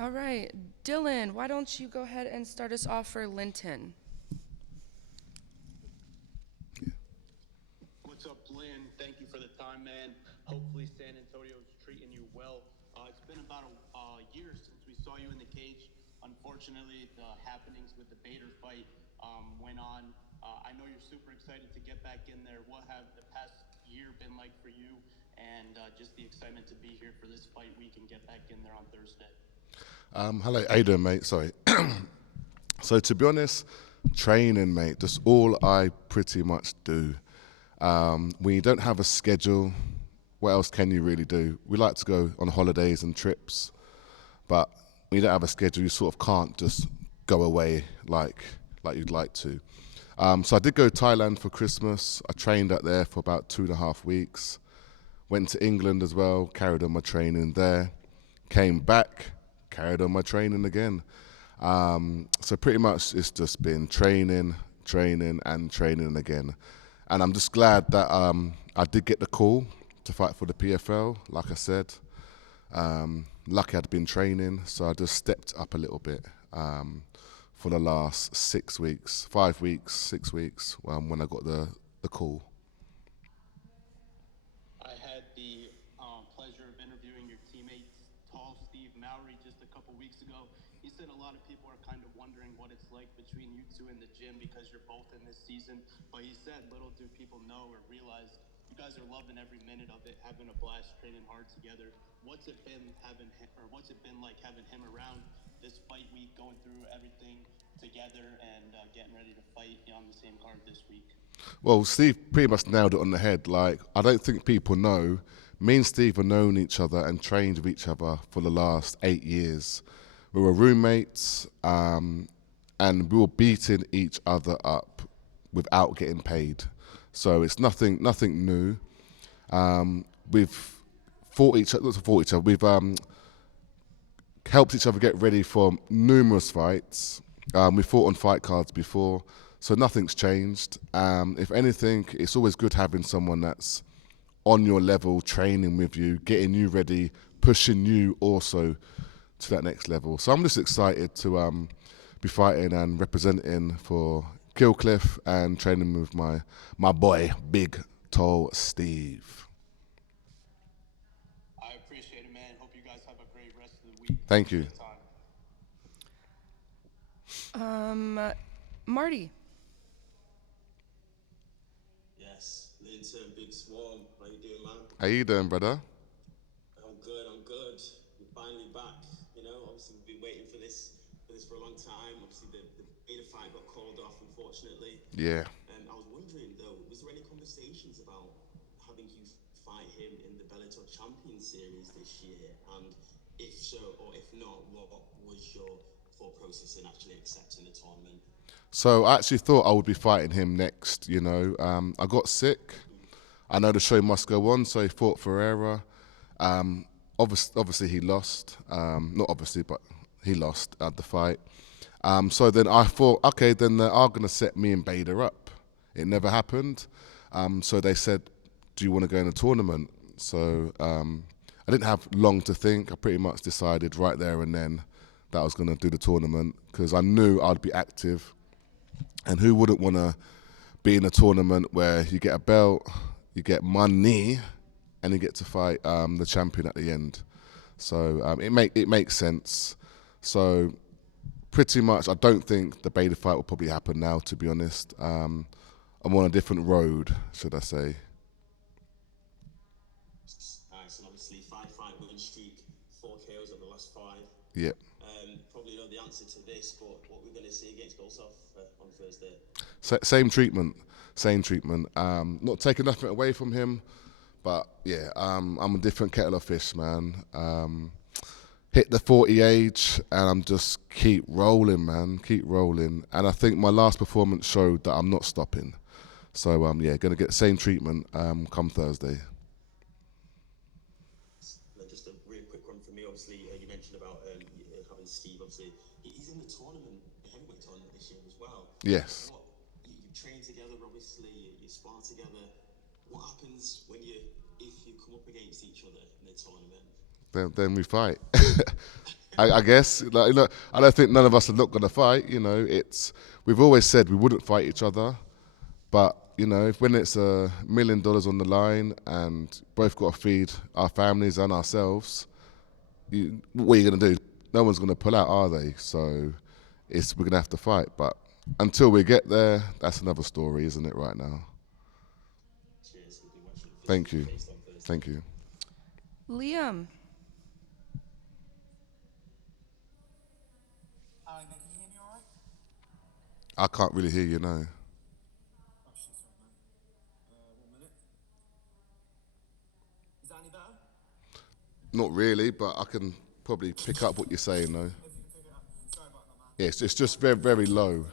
All right, Dylan, why don't you go ahead and start us off for Linton? What's up, Lynn? Thank you for the time, man. Hopefully, San Antonio's treating you well. It's been about a year since we saw you in the cage. Unfortunately, the happenings with the Bader fight went on. I know you're super excited to get back in there. What have the past year been like for you? And just the excitement to be here for this fight week and get back in there on Thursday. Hello, how you doing, mate? Sorry. So to be honest, training, mate, that's all I pretty much do. When you don't have a schedule, what else can you really do? We like to go on holidays and trips, but when you don't have a schedule, you sort of can't just go away like you'd like to. So I did go to Thailand for Christmas. I trained out there for about 2.5 weeks. Went to England as well, carried on my training there. Came back, carried on my training again. So pretty much it's just been training, training, and training again. And I'm just glad that I did get the call to fight for the PFL, like I said. Lucky I'd been training, so I just stepped up a little bit for the last 6 weeks, 5 weeks, 6 weeks when I got the call. I had the pleasure of interviewing your teammate, Tall Steve Mowry, just a couple weeks ago. He said a lot of people are kind of wondering what it's like between you two in the gym because you're both in this season. But he said little do people know or realize you guys are loving every minute of it, having a blast, training hard together. What's it been having him, or what's it been like having him around this fight week, going through everything together and getting ready to fight on the same card this week? Well, Steve pretty much nailed it on the head. Like, I don't think people know. Me and Steve have known each other and trained with each other for the last 8 years. We were roommates, and we were beating each other up without getting paid. So it's nothing new. We've fought each other, not fought each other. We've helped each other get ready for numerous fights. We fought on fight cards before, so nothing's changed. If anything, it's always good having someone that's on your level, training with you, getting you ready, pushing you also to that next level. So I'm just excited to be fighting and representing for Killcliff and training with my boy, big, tall Steve. I appreciate it, man. Hope you guys have a great rest of the week. Thank Thanks for you. the time. Marty. Yes, Linton, Big Swarm. How you doing, man? How you doing, brother? I'm good. I'm good. We're finally back. Obviously we've been waiting for this for a long time. Obviously the beta fight got called off, unfortunately. Yeah. I was wondering though, was there any conversations about having you fight him in the Bellator Champion Series this year? And if so, or if not, what was your thought process in actually accepting the tournament? So I actually thought I would be fighting him next. I got sick. I know the show must go on, so he fought Ferreira. Obviously he lost. Not obviously, but he lost at the fight. So then I thought, okay, then they are going to set me and Bader up. It never happened. So they said, do you want to go in a tournament? So I didn't have long to think. I pretty much decided right there and then that I was going to do the tournament because I knew I'd be active. And who wouldn't want to be in a tournament where you get a belt, you get money, and you get to fight the champion at the end? So it makes sense. So pretty much, I don't think the Bader fight will probably happen now. To be honest, I'm on a different road, should I say? Nice, and obviously five-fight win streak, 4 KOs over the last five. Yep. Probably know the answer to this, but what we're going to see against Gosov on Thursday. Same treatment. Same treatment. Not taking nothing away from him, but yeah, I'm a different kettle of fish, man. Hit the 40 age, and I'm just keep rolling, man. Keep rolling. And I think my last performance showed that I'm not stopping. So yeah, gonna get the same treatment come Thursday. Just a really quick one for me. Obviously, you mentioned about having Steve. Obviously, he's in the tournament, the heavyweight tournament this year as well. Yes. What you train together, obviously, you spar together. What happens if you come up against each other in the tournament? Then we fight. I guess, like, I don't think none of us are not going to fight. We've always said we wouldn't fight each other, but when it's $1 million on the line and both got to feed our families and ourselves, what are you going to do? No one's going to pull out, are they? So we're going to have to fight. But until we get there, that's another story, isn't it? Right now. Cheers. We'll be watching the Thank you. face on Thursday. Thank you. Liam. Hi, Nick, can you hear me all right? I can't really hear you now. Oh, shit, sorry, man. 1 minute. Is that any better? Not really, but I can probably pick up what you're saying, though. If you can figure it out. Sorry about that, man. Yeah, it's just very, very low.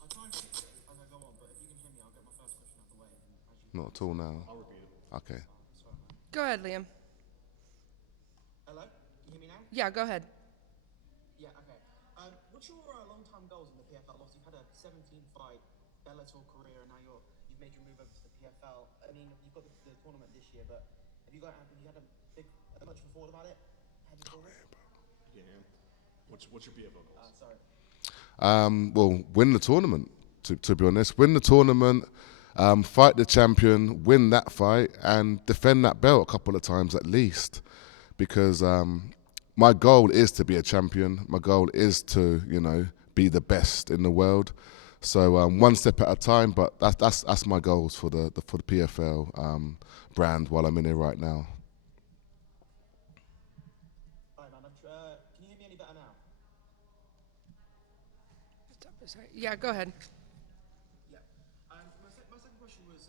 I'll try and fix it as I go on, but if you can hear me, I'll get my first question out the way. Not at all now. Okay. Sorry, man. Go ahead, Liam. Hello? Can you hear me now? Yeah, go ahead. Yeah, okay. What's your long-term goals in the PFL? Obviously, you've had a 17-fight Bellator career, and now you've made your move over to the PFL. I mean, you've got the tournament this year, but have you had a much of a thought about it? Heading forward? Yeah. What's your PFL goals? Sorry. Well, win the tournament. To be honest, win the tournament, fight the champion, win that fight, and defend that belt a couple of times at least. Because my goal is to be a champion. My goal is to, be the best in the world. So one step at a time. But that's my goals for the PFL brand while I'm in here right now. All right, man. Can you hear me any better now? Yeah, go ahead. Yeah. My second question was,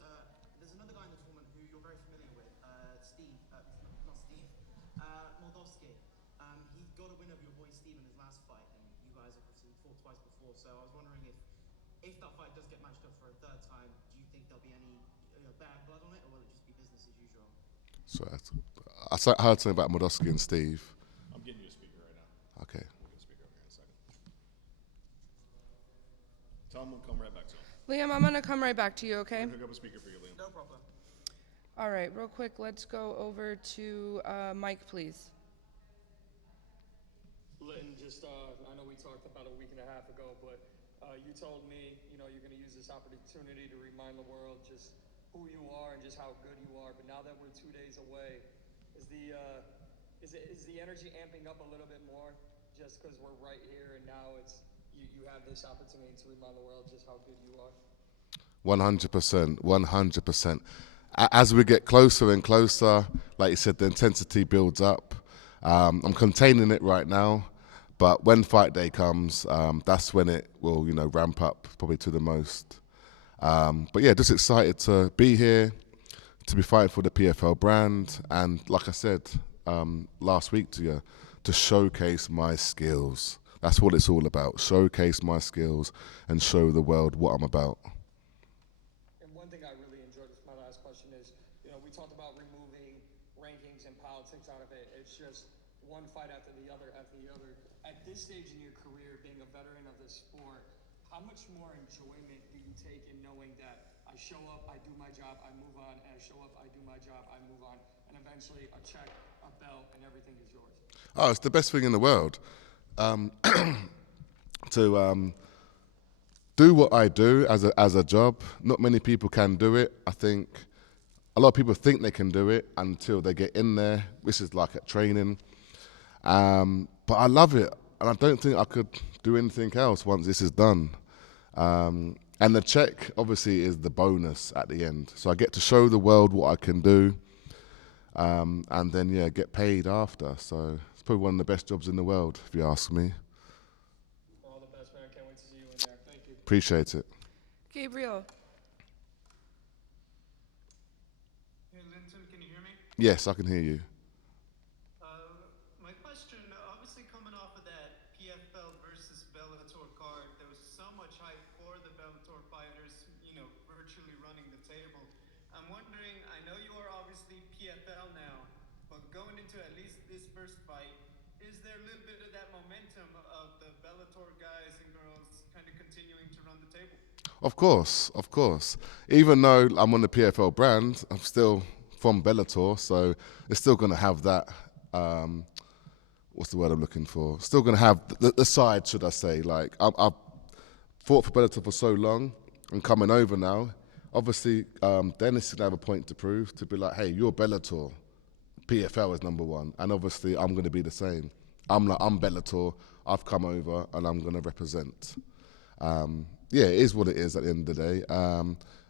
there's another guy in the tournament who you're very familiar with, Steve, not Steve, Moldovsky. He got a win over your boy Steve in his last fight, and you guys have obviously fought twice before, so I was wondering if that fight does get matched up for a third time, do you think there'll be any bad blood on it, or will it just be business as usual? So I heard something about Modosky and Steve. I'm getting you a speaker right now. Okay. We'll get a speaker over here in a second. Tell him we'll come right back to him. Liam, I'm going to come right back to you, okay? We'll hook up a speaker for you, Liam. No problem. All right, real quick, let's go over to Mike, please. Linton, I know we talked about a week and a half ago, but you told me, you're going to use this opportunity to remind the world just who you are and just how good you are. But now that we're 2 days away, is the energy amping up a little bit more just because we're right here and now you have this opportunity to remind the world just how good you are? 100%, 100%. As we get closer and closer, like you said, the intensity builds up. I'm containing it right now, but when fight day comes, that's when it will, ramp up probably to the most. But yeah, just excited to be here, to be fighting for the PFL brand, and like I said last week to you, to showcase my skills. That's what it's all about. Showcase my skills and show the world what I'm about. And one thing I really enjoyed, my last question is, we talked about removing rankings and politics out of it. It's just one fight after the other after the other. At this stage in your career, being a veteran of this sport, how much more enjoyment do you take in knowing that I show up, I do my job, I move on, and I show up, I do my job, I move on, and eventually a check, a belt, and everything is yours? Oh, it's the best thing in the world. To do what I do as a job. Not many people can do it. I think a lot of people think they can do it until they get in there. This is like at training. But I love it, and I don't think I could do anything else once this is done. And the check, obviously, is the bonus at the end. So I get to show the world what I can do, and then, get paid after. So it's probably one of the best jobs in the world, if you ask me. All the best, man. Can't wait to see you in there. Thank you. Appreciate it. Gabriel. Hey, Linton, can you hear me? Yes, I can hear you. My question, obviously coming off of that PFL versus Bellator card, there was so much hype for the Bellator fighters, virtually running the table. I'm wondering, I know you are obviously PFL now, but going into at least this first fight, is there a little bit of that momentum of the Bellator guys and girls kind of continuing to run the table? Of course, of course. Even though I'm on the PFL brand, I'm still from Bellator, so it's still going to have that what's the word I'm looking for? Still going to have the side, should I say? Like I've fought for Bellator for so long and coming over now. Obviously, Dennis is going to have a point to prove to be like, hey, you're Bellator. PFL is number one, and obviously I'm going to be the same. I'm Bellator. I've come over and I'm going to represent. Yeah, it is what it is at the end of the day.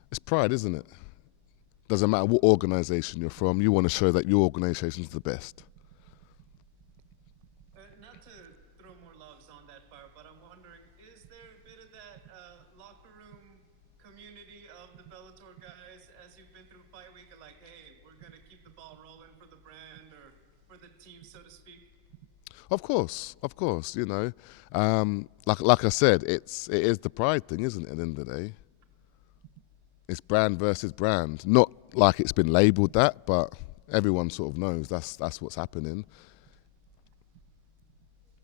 It's pride, isn't it? Doesn't matter what organisation you're from. You want to show that your organisation is the best. Not to throw more logs on that fire, but I'm wondering, is there a bit of that locker room community of the Bellator guys as you've been through fight week? Like, hey, we're gonna keep the ball rolling for the brand or for the team, so to speak. Of course. You know, like I said, it is the pride thing, isn't it? At the end of the day, it's brand versus brand. Not like it's been labelled that, but everyone sort of knows that's what's happening.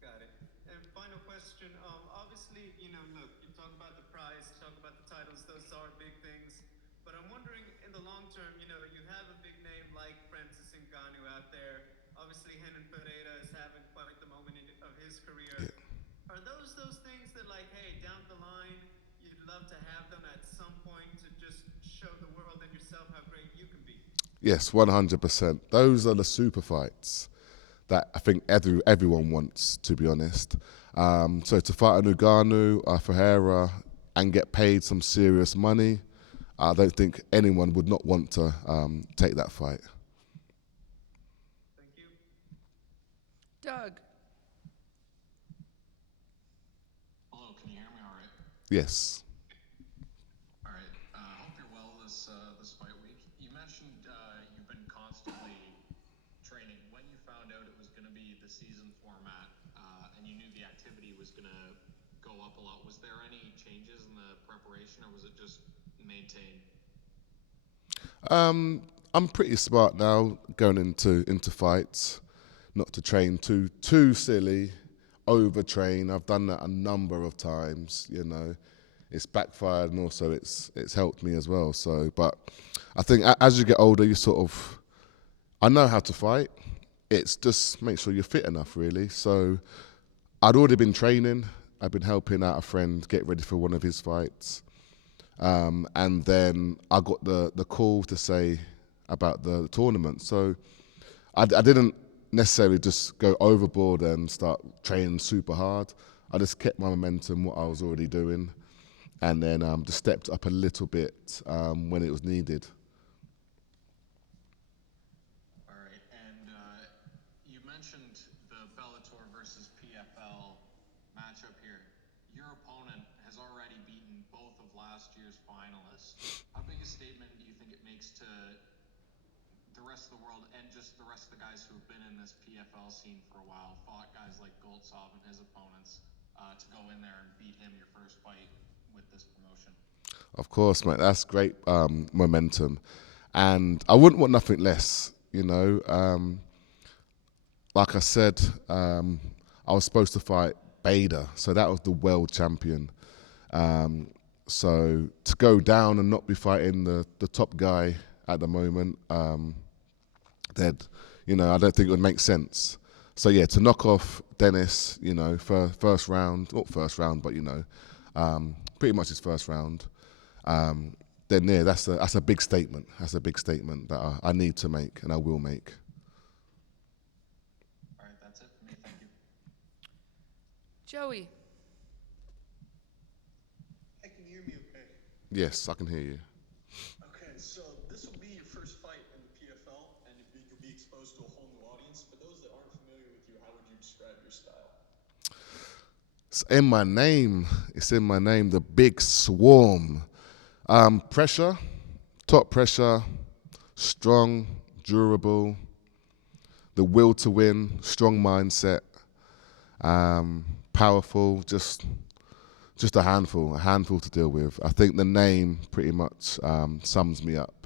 Got it. And final question. Obviously, look, you talk about the prize, talk about the titles. Those are big things. But I'm wondering, in the long term, you have a big name like Francis Ngannou out there. Obviously, Renan Pereira is having quite the moment of his career. Yeah. Are those things that, like, hey, down the line, you'd love to have them at some point to just show the world and yourself how great you can be? Yes, 100%. Those are the super fights that I think everyone wants, to be honest. So to fight a Ngannou, Ferreira, and get paid some serious money, I don't think anyone would not want to take that fight. Thank you. Doug. Hello, can you hear me all right? Yes. All right. Hope you're well this fight week. You mentioned you've been constantly training. When you found out it was going to be the season format and you knew the activity was going to go up a lot, was there any changes in the preparation or was it just maintained? I'm pretty smart now going into fights, not to train too silly, overtrain. I've done that a number of times. It's backfired and also it's helped me as well. So, but I think as you get older, I know how to fight. It's just make sure you're fit enough, really. So I'd already been training. I've been helping out a friend get ready for one of his fights. And then I got the call to say about the tournament. So I didn't necessarily just go overboard and start training super hard. I just kept my momentum, what I was already doing, and then just stepped up a little bit when it was needed. All right. And you mentioned the Bellator versus PFL matchup here. Your opponent has already beaten both of last year's finalists. How big a statement do you think it makes to the rest of the world and just the rest of the guys who've been in this PFL scene for a while, fought guys like Goltsov and his opponents, to go in there and beat him your first fight with this promotion? Of course, mate. That's great momentum, and I wouldn't want nothing less. Like I said, I was supposed to fight Bader, so that was the world champion. So to go down and not be fighting the top guy at the moment, I don't think it would make sense. So yeah, to knock off Dennis, for first round, not first round, but pretty much his first round. Then yeah, that's a big statement. That's a big statement that I need to make and I will make. All right, that's it for me. Thank you. Joey. Hey, can you hear me okay? Yes, I can hear you. Okay, so this will be your first fight in the PFL, and you'll be exposed to a whole new audience. For those that aren't familiar with you, how would you describe your style? It's in my name. It's in my name. The Big Swarm. Pressure, top pressure, strong, durable. The will to win, strong mindset, powerful. Just a handful to deal with. I think the name pretty much sums me up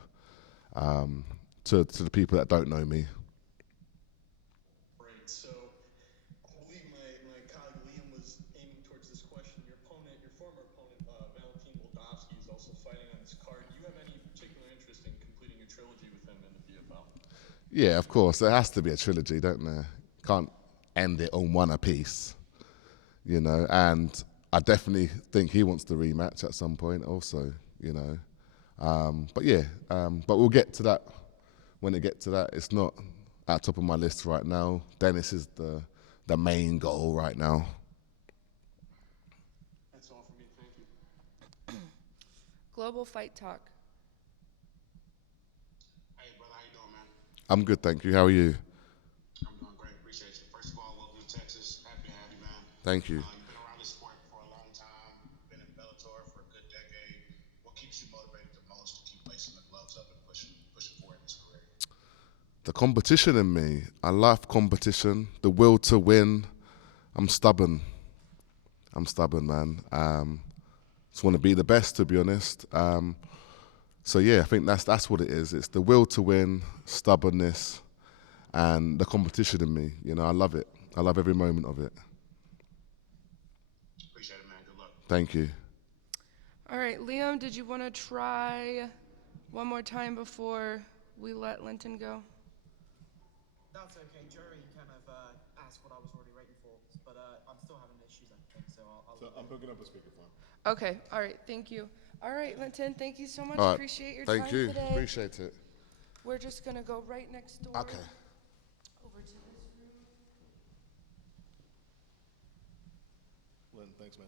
to the people that don't know me. Great. So I believe my colleague Liam was aiming towards this question. Your former opponent, Valentin Moldavsky, is also fighting on this card. Do you have any particular interest in completing a trilogy with him in the PFL? Yeah, of course. There has to be a trilogy, don't there? end it on one apiece, you know. And I definitely think he wants the rematch at some point, also, you know. But yeah, but we'll get to that when it gets to that. It's not at top of my list right now. Dennis is the main goal right now. That's all for me. Thank you. Global Fight Talk. Hey, brother, how you doing, man? I'm good, thank you. How are you? I'm doing great. Appreciate you. First of all, welcome to Texas. Happy to have you, man. Thank you. You've been around this sport for a long time. Been in Bellator for a good decade. What keeps you motivated the most to keep lacing the gloves up and pushing forward in this career? The competition in me. I love competition. The will to win. I'm stubborn. Man. Just want to be the best, to be honest. So yeah, I think that's what it is. It's the will to win, stubbornness, and the competition in me. You know, I love it. I love every moment of it. Appreciate it, man. Good luck. Thank you. All right, Liam, did you want to try one more time before we let Linton go? That's okay. Jerry kind of asked what I was already rating for, but I'm still having issues, I think, so I'll So I'm hooking up a speakerphone. Okay, all right, thank you. All right, Linton, thank you so much. All right. Appreciate your Thank time you. today. Appreciate it. We're just going to go right next door. Okay. Over to this room. Linton, thanks, man.